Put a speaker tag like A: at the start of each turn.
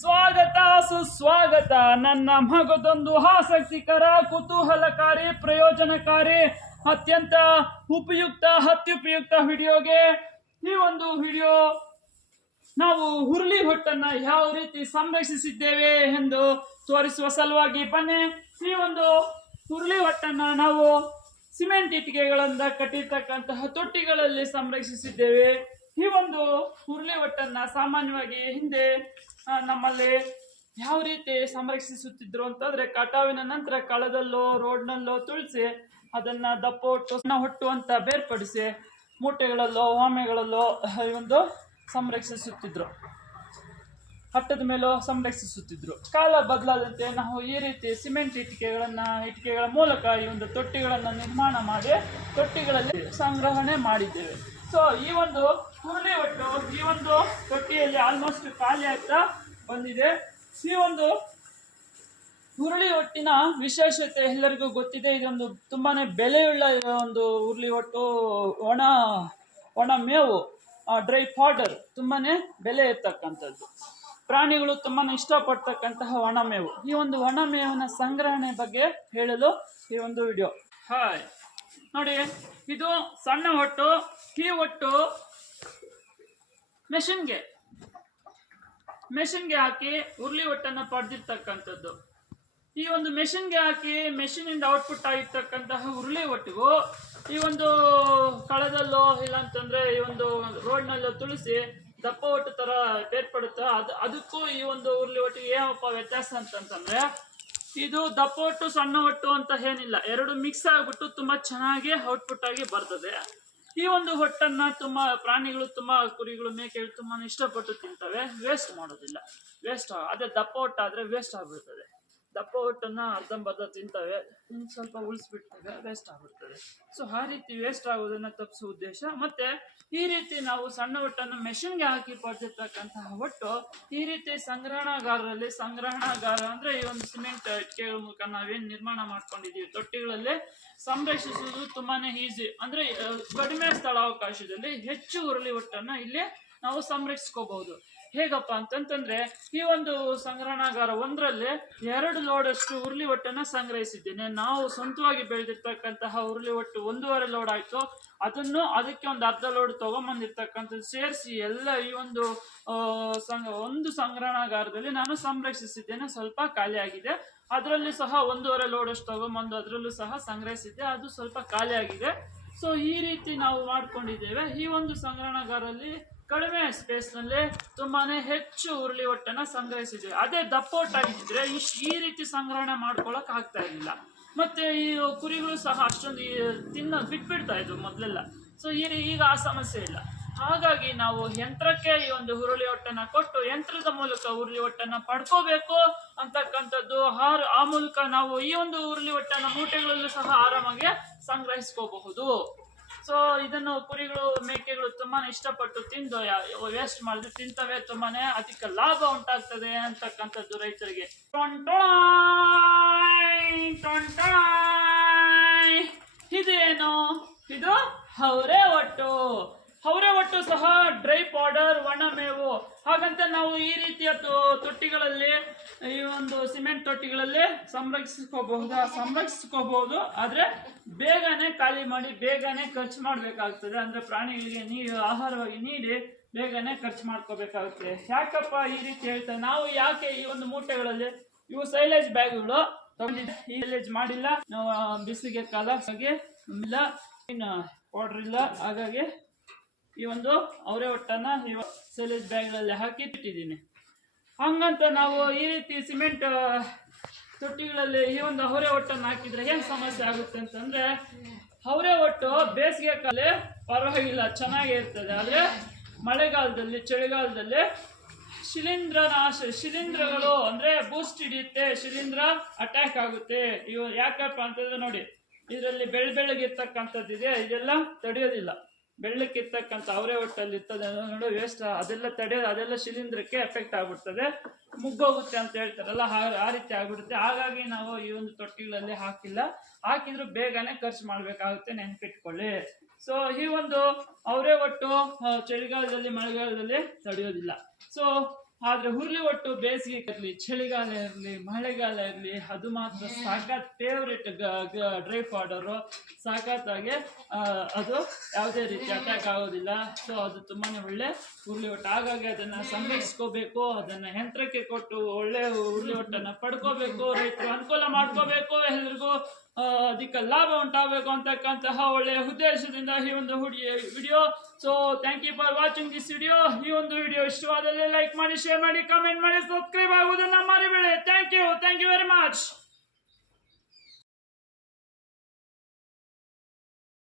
A: ಸ್ವಾಗತ, ಸುಸ್ವಾಗತ. ನನ್ನ ಮಗದೊಂದು ಆಸಕ್ತಿಕರ, ಕುತೂಹಲಕಾರಿ, ಪ್ರಯೋಜನಕಾರಿ, ಅತ್ಯಂತ ಉಪಯುಕ್ತ, ಅತ್ಯುಪಯುಕ್ತ ವಿಡಿಯೋಗೆ ಈ ಒಂದು ವಿಡಿಯೋ ನಾವು ಹುರುಳಿ ಹೊಟ್ಟನ್ನ ಯಾವ ರೀತಿ ಸಂರಕ್ಷಿಸಿದ್ದೇವೆ ಎಂದು ತೋರಿಸುವ ಸಲುವಾಗಿ ಬನ್ನಿ. ಈ ಒಂದು ಹುರುಳಿ ಹೊಟ್ಟನ್ನ ನಾವು ಸಿಮೆಂಟ್ ಇಟ್ಟಿಗೆಗಳಿಂದ ಕಟ್ಟಿರ್ತಕ್ಕಂತಹ ತೊಟ್ಟಿಗಳಲ್ಲಿ ಸಂರಕ್ಷಿಸಿದ್ದೇವೆ. ಈ ಒಂದು ಹುರುಳಿ ಒಟ್ಟನ್ನ ಸಾಮಾನ್ಯವಾಗಿ ಹಿಂದೆ ನಮ್ಮಲ್ಲಿ ಯಾವ ರೀತಿ ಸಂರಕ್ಷಿಸುತ್ತಿದ್ರು ಅಂತಂದ್ರೆ ಕಟಾವಿನ ನಂತರ ಕಳದಲ್ಲೋ, ರೋಡ್ನಲ್ಲೋ ತುಳಿಸಿ ಅದನ್ನ ದಪ್ಪ ಹೊಟ್ಟು ಹೊಟ್ಟು ಅಂತ ಬೇರ್ಪಡಿಸಿ ಮೂಟೆಗಳಲ್ಲೋ ವಾಮೆಗಳಲ್ಲೋ ಈ ಒಂದು ಸಂರಕ್ಷಿಸುತ್ತಿದ್ರು. ಹಟ್ಟದ ಮೇಲೂ ಸಂರಕ್ಷಿಸುತ್ತಿದ್ದರು ಕಾಲ ಬದಲಾದಂತೆ ನಾವು ಈ ರೀತಿ ಸಿಮೆಂಟ್ ಇಟ್ಟಿಗೆಗಳನ್ನು, ಇಟ್ಟಿಗೆಗಳ ಮೂಲಕ ಈ ಒಂದು ತೊಟ್ಟಿಗಳನ್ನು ನಿರ್ಮಾಣ ಮಾಡಿ ತೊಟ್ಟಿಗಳಲ್ಲಿ ಸಂಗ್ರಹಣೆ ಮಾಡಿದ್ದೇವೆ. ಸೊ ಈ ಒಂದು ಹುರುಳಿ ಒಟ್ಟು, ಈ ಒಂದು ತೊಟ್ಟಿಯಲ್ಲಿ ಆಲ್ಮೋಸ್ಟ್ ಖಾಲಿ ಆಗ್ತಾ ಬಂದಿದೆ. ಈ ಒಂದು ಹುರುಳಿ ಒಟ್ಟಿನ ವಿಶೇಷತೆ ಎಲ್ಲರಿಗೂ ಗೊತ್ತಿದೆ. ಇದೊಂದು ತುಂಬಾನೇ ಬೆಲೆಯುಳ್ಳ ಒಂದು ಹುರುಳಿ ಒಟ್ಟು, ಒಣ ಒಣ ಮೇವು ಡ್ರೈ ಪೌಡರ್ ತುಂಬಾನೇ ಬೆಲೆ ಇರ್ತಕ್ಕಂಥದ್ದು. ಪ್ರಾಣಿಗಳು ತುಂಬಾ ಇಷ್ಟಪಡ್ತಕ್ಕಂತಹ ಒಣಮೇವು ಈ ಒಂದು ಒಣ ಮೇವಿನ ಸಂಗ್ರಹಣೆ ಬಗ್ಗೆ ಹೇಳಲು ಈ ಒಂದು ವಿಡಿಯೋ. ಹಾಯ್. ನೋಡಿ, ಇದು ಸಣ್ಣ ಒಟ್ಟು ಕೀ ಒಟ್ಟು ಮೆಷಿನ್ಗೆ. ಮೆಷಿನ್ಗೆ ಹಾಕಿ ಉರುಳಿ ಹೊಟ್ಟನ್ನು ಪಡೆದಿರ್ತಕ್ಕಂಥದ್ದು. ಈ ಒಂದು ಮೆಷಿನ್ಗೆ ಹಾಕಿ ಮೆಷಿನಿಂದ ಔಟ್ಪುಟ್ ಆಗಿರ್ತಕ್ಕಂತಹ ಉರುಳಿ ಒಟ್ಟಿಗೂ ಈ ಒಂದು ಕಳದಲ್ಲೋ ಇಲ್ಲ ಅಂತಂದ್ರೆ ಈ ಒಂದು ರೋಡ್ನಲ್ಲೋ ತುಳಿಸಿ ದಪ್ಪ ಒಟ್ಟು ತರ ಬೇರ್ಪಡುತ್ತೆ ಅದು, ಅದಕ್ಕೂ ಈ ಒಂದು ಉರುಳಿ ಒಟ್ಟಿಗೆ ಏನಪ್ಪ ವ್ಯತ್ಯಾಸ ಅಂತಂತಂದ್ರೆ, ಇದು ದಪ್ಪ ಒಟ್ಟು ಸಣ್ಣ ಒಟ್ಟು ಅಂತ ಏನಿಲ್ಲ. ಎರಡು ಮಿಕ್ಸ್ ಆಗ್ಬಿಟ್ಟು ತುಂಬಾ ಚೆನ್ನಾಗಿ ಔಟ್ಪುಟ್ ಆಗಿ ಬರ್ತದೆ. ಈ ಒಂದು ಹೊಟ್ಟನ್ನ ತುಂಬಾ ಪ್ರಾಣಿಗಳು ತುಂಬಾ ಕುರಿಗಳು ಮೇಕೆಗಳು ತುಂಬಾ ಇಷ್ಟಪಟ್ಟು ತಿಂತವೆ. ವೇಸ್ಟ್ ಮಾಡೋದಿಲ್ಲ. ವೇಸ್ಟ್ ಅದೇ ದಪ್ಪ ಹೊಟ್ಟಾದ್ರೆ ವೇಸ್ಟ್ ಆಗ್ಬಿಡ್ತದೆ. ದಪ್ಪ ಹೊಟ್ಟನ್ನ ಅರ್ಧಂಬರ್ಧ ತಿಂತವೆ. ಇನ್ನು ಸ್ವಲ್ಪ ಉಳಿಸ್ಬಿಡ್ತವೆ ವೇಸ್ಟ್ ಆಗುತ್ತದೆ. ಸೊ ಆ ರೀತಿ ವೇಸ್ಟ್ ಆಗೋದನ್ನ ತಪ್ಪಿಸೋ ಉದ್ದೇಶ. ಮತ್ತೆ ಈ ರೀತಿ ನಾವು ಸಣ್ಣ ಹೊಟ್ಟನ್ನು ಮೆಷಿನ್ಗೆ ಹಾಕಿ ಪಡೆದಿರ್ತಕ್ಕಂತಹ ಹೊಟ್ಟು ಈ ರೀತಿ ಸಂಗ್ರಹಣಾಗಾರರಲ್ಲಿ ಸಂಗ್ರಹಣಾಗಾರ ಅಂದ್ರೆ ಈ ಒಂದು ಸಿಮೆಂಟ್ ಇಟ್ಕೆಗಳ ಮೂಲಕ ನಾವೇನು ನಿರ್ಮಾಣ ಮಾಡ್ಕೊಂಡಿದೀವಿ? ತೊಟ್ಟಿಗಳಲ್ಲಿ ಸಂರಕ್ಷಿಸುವುದು ತುಂಬಾನೇ ಈಸಿ ಅಂದ್ರೆ ಕಡಿಮೆ ಸ್ಥಳಾವಕಾಶದಲ್ಲಿ ಹೆಚ್ಚು ಉರುಳಿ ಒಟ್ಟನ್ನ ಇಲ್ಲಿ ನಾವು ಸಂರಕ್ಷಿಸ್ಕೋಬಹುದು. ಹೇಗಪ್ಪ ಅಂತಂತಂದ್ರೆ, ಈ ಒಂದು ಸಂಗ್ರಹಣಾಗಾರ ಒಂದರಲ್ಲಿ ಎರಡು ಲೋಡ್ ಅಷ್ಟು ಉರುಳಿ ಒಟ್ಟನ್ನ ಸಂಗ್ರಹಿಸಿದ್ದೇನೆ. ನಾವು ಸ್ವಂತವಾಗಿ ಬೆಳೆದಿರ್ತಕ್ಕಂತಹ ಉರುಳಿ ಒಟ್ಟು ಒಂದೂವರೆ ಲೋಡ್ ಆಯ್ತು. ಅದನ್ನು ಅದಕ್ಕೆ ಒಂದು ಅರ್ಧ ಲೋಡ್ ತಗೊಂಬಂದಿರ್ತಕ್ಕಂಥದ್ದು ಸೇರಿಸಿ ಎಲ್ಲ ಈ ಒಂದು ಒಂದು ಸಂಗ್ರಹಣಾಗಾರದಲ್ಲಿ ನಾನು ಸಂರಕ್ಷಿಸಿದ್ದೇನೆ. ಸ್ವಲ್ಪ ಖಾಲಿ ಆಗಿದೆ. ಅದರಲ್ಲಿ ಸಹ ಒಂದೂವರೆ ಲೋಡ್ ಅಷ್ಟು ತಗೊಂಬಂದು ಅದರಲ್ಲೂ ಸಹ ಸಂಗ್ರಹಿಸಿದ್ದೆ. ಅದು ಸ್ವಲ್ಪ ಖಾಲಿ ಆಗಿದೆ. ಸೊ ಈ ರೀತಿ ನಾವು ಮಾಡ್ಕೊಂಡಿದ್ದೇವೆ. ಈ ಒಂದು ಸಂಗ್ರಹಣಾಗಾರಲ್ಲಿ ಕಡಿಮೆ ಸ್ಪೇಸ್ನಲ್ಲಿ ತುಂಬಾನೇ ಹೆಚ್ಚು ಉರುಳಿ ಒಟ್ಟನ್ನ ಸಂಗ್ರಹಿಸಿದ್ದೇವೆ ಅದೇ ದಪ್ಪ ಒಟ್ಟಾಗಿದ್ದರೆ ಇಶ್ ಈ ರೀತಿ ಸಂಗ್ರಹಣೆ ಮಾಡ್ಕೊಳಕ್ ಆಗ್ತಾ ಇರಲಿಲ್ಲ ಮತ್ತೆ ಈ ಕುರಿಗಳು ಸಹ ಅಷ್ಟೊಂದು ತಿನ್ನ ತಿನ್ನ ಬಿಟ್ಬಿಡ್ತಾ ಇದ್ವು ಮೊದಲೆಲ್ಲ. ಸೊ ಈ ಈಗ ಆ ಸಮಸ್ಯೆ ಇಲ್ಲ. ಹಾಗಾಗಿ ನಾವು ಯಂತ್ರಕ್ಕೆ ಈ ಒಂದು ಹುರುಳಿ ಒಟ್ಟನ್ನ ಕೊಟ್ಟು ಯಂತ್ರದ ಮೂಲಕ ಹುರುಳಿ ಒಟ್ಟನ್ನ ಪಡ್ಕೋಬೇಕು ಅಂತಕ್ಕಂಥದ್ದು ಹಾರ ಆ ಮೂಲಕ ನಾವು ಈ ಒಂದು ಹುರುಳಿ ಒಟ್ಟನ್ನ ಮೂಟೆಗಳಲ್ಲೂ ಸಹ ಆರಾಮಾಗಿ ಸಂಗ್ರಹಿಸ್ಕೋಬಹುದು. ಸೊ ಇದನ್ನು ಕುರಿಗಳು, ಮೇಕೆಗಳು ತುಂಬಾ ಇಷ್ಟಪಟ್ಟು ತಿಂದು ವೇಸ್ಟ್ ಮಾಡಿದ್ರೆ ತಿಂತವೆ, ತುಂಬಾನೇ ಅಧಿಕ ಲಾಭ ಉಂಟಾಗ್ತದೆ ಅಂತಕ್ಕಂಥದ್ದು ರೈತರಿಗೆ. ಇದೇನು? ಇದು ಅವರೇ ಒಟ್ಟು ಸಹ ಡ್ರೈ ಪೌಡರ್ ಒಣ ಮೇವು ಹಾಗಂತ ನಾವು ಈ ರೀತಿಯ ತೊಟ್ಟಿಗಳಲ್ಲಿ, ಈ ಒಂದು ಸಿಮೆಂಟ್ ತೊಟ್ಟಿಗಳಲ್ಲಿ ಸಂರಕ್ಷಿಸ್ಕೋಬಹುದು? ಸಂರಕ್ಷಿಸ್ಕೋಬಹುದು, ಆದ್ರೆ ಬೇಗನೆ ಖಾಲಿ ಮಾಡಿ, ಬೇಗನೆ ಖರ್ಚು ಮಾಡಬೇಕಾಗ್ತದೆ. ಅಂದ್ರೆ ಪ್ರಾಣಿಗಳಿಗೆ ನೀರು ಆಹಾರವಾಗಿ ನೀಡಿ ಬೇಗನೆ ಖರ್ಚು ಮಾಡ್ಕೋಬೇಕಾಗುತ್ತೆ. ಯಾಕಪ್ಪ ಈ ರೀತಿ ಹೇಳ್ತಾರೆ ನಾವು ಯಾಕೆ ಈ ಒಂದು ಮೂಟೆಗಳಲ್ಲಿ ಇವು ಸೈಲೇಜ್ ಬ್ಯಾಗ್ಗಳು ಸೈಲೇಜ್ ಮಾಡಿಲ್ಲ. ನಾವು ಬಿಸಿಗೆ ಕಾಲ ಹಾಗೆ ಇಲ್ಲ ಪೌಡರ್ ಇಲ್ಲ. ಹಾಗಾಗಿ ಈ ಒಂದು ಅವರೆ ಒಟ್ಟನ್ನ ಸೈಲೇಜ್ ಬ್ಯಾಗ್ಗಳಲ್ಲಿ ಹಾಕಿ ಇಟ್ಟಿದ್ದೀನಿ ಹಂಗಂತ ನಾವು ಈ ರೀತಿ ಸಿಮೆಂಟ್ ತೊಟ್ಟಿಗಳಲ್ಲಿ ಈ ಒಂದು ಅವರೆ ಒಟ್ಟನ್ನು ಹಾಕಿದ್ರೆ ಏನು ಸಮಸ್ಯೆ ಆಗುತ್ತೆ ಅಂತಂದ್ರೆ, ಅವರೆ ಒಟ್ಟು ಬೇಸಿಗೆ ಕಾಲ ಪರವಾಗಿಲ್ಲ, ಚೆನ್ನಾಗೇ ಇರ್ತದೆ. ಆದರೆ ಮಳೆಗಾಲದಲ್ಲಿ, ಚಳಿಗಾಲದಲ್ಲಿ ಶಿಲೀಂಧ್ರ ನಾಶ ಶಿಲೀಂಧ್ರಗಳು ಅಂದ್ರೆ ಬೂಸ್ಟ್ ಹಿಡಿಯುತ್ತೆ, ಶಿಲೀಂಧ್ರ ಅಟ್ಯಾಕ್ ಆಗುತ್ತೆ. ಇವು ಯಾಕಪ್ಪ ಅಂತಂದ್ರೆ ನೋಡಿ, ಇದರಲ್ಲಿ ಬೆಳ್ ಬೆಳಗಿರ್ತಕ್ಕಂಥದ್ದಿದೆ ಇದೆಲ್ಲ ತಡೆಯೋದಿಲ್ಲ. ಬೆಳ್ಳಕ್ಕಿರ್ತಕ್ಕಂಥ ಅವರೇ ಒಟ್ಟಲ್ಲಿ ಇರ್ತದೆ ನೋಡಿ, ವೇಸ್ಟ್. ಅದೆಲ್ಲ ತಡೆಯೋದು, ಅದೆಲ್ಲ ಶಿಲೀಂಧ್ರಕ್ಕೆ ಎಫೆಕ್ಟ್ ಆಗ್ಬಿಡ್ತದೆ. ಮುಗ್ಗೋಗುತ್ತೆ ಅಂತ ಹೇಳ್ತಾರಲ್ಲ, ಆ ರೀತಿ ಆಗ್ಬಿಡುತ್ತೆ. ಹಾಗಾಗಿ ನಾವು ಈ ಒಂದು ತೊಟ್ಟಿಗಳಲ್ಲಿ ಹಾಕಿಲ್ಲ. ಹಾಕಿದ್ರು ಬೇಗನೆ ಖರ್ಚು ಮಾಡಬೇಕಾಗುತ್ತೆ, ನೆನ್ಪಿಟ್ಕೊಳ್ಳಿ. ಸೊ ಈ ಒಂದು ಅವರೇ ಒಟ್ಟು ಚಳಿಗಾಲದಲ್ಲಿ, ಮಳೆಗಾಲದಲ್ಲಿ ತಡೆಯೋದಿಲ್ಲ. ಸೊ ಆದ್ರೆ ಹುರುಳಿ ಒಟ್ಟು ಬೇಸಿಗೆ ಇರಲಿ ಚಳಿಗಾಲ ಇರಲಿ ಮಳೆಗಾಲ ಇರಲಿ ಅದು ಮಾತ್ರ ಸಾಕಾತ್ ಫೇವ್ರೆಟ್ ಡ್ರೈ ಪೌಡರು ಸಾಕಾತಾಗೆ ಅದು ಯಾವುದೇ ರೀತಿ ಅಟ್ಯಾಕ್ ಆಗೋದಿಲ್ಲ. ಸೊ ಅದು ತುಂಬಾನೇ ಒಳ್ಳೆ ಹುರುಳಿ ಒಟ್ಟು. ಹಾಗಾಗಿ ಅದನ್ನ ಸಂರಕ್ಷಿಸ್ಕೋಬೇಕು ಅದನ್ನ ಯಂತ್ರಕ್ಕೆ ಕೊಟ್ಟು ಒಳ್ಳೆ ಹುರುಳಿ ಒಟ್ಟನ್ನ ಪಡ್ಕೋಬೇಕು ರೈತರು ಅನುಕೂಲ ಮಾಡ್ಕೋಬೇಕು ಎಲ್ರಿಗೂ. ಅದಕ್ಕೆ ಲಾಭ ಉಂಟಾಗಬೇಕು ಅಂತಕ್ಕಂತಹ ಒಳ್ಳೆಯ ಉದ್ದೇಶದಿಂದ ಈ ಒಂದು ಹುಡುಗಿಯ video so thank you for watching this video ಈ ಒಂದು ವಿಡಿಯೋ ಇಷ್ಟವಾದಲ್ಲಿ ಲೈಕ್ ಮಾಡಿ ಶೇರ್ ಮಾಡಿ ಕಮೆಂಟ್ ಮಾಡಿ ಸಬ್ಸ್ಕ್ರೈಬ್ ಆಗುವುದನ್ನು ಮರಿಬೇಡಿ. Thank you thank you very much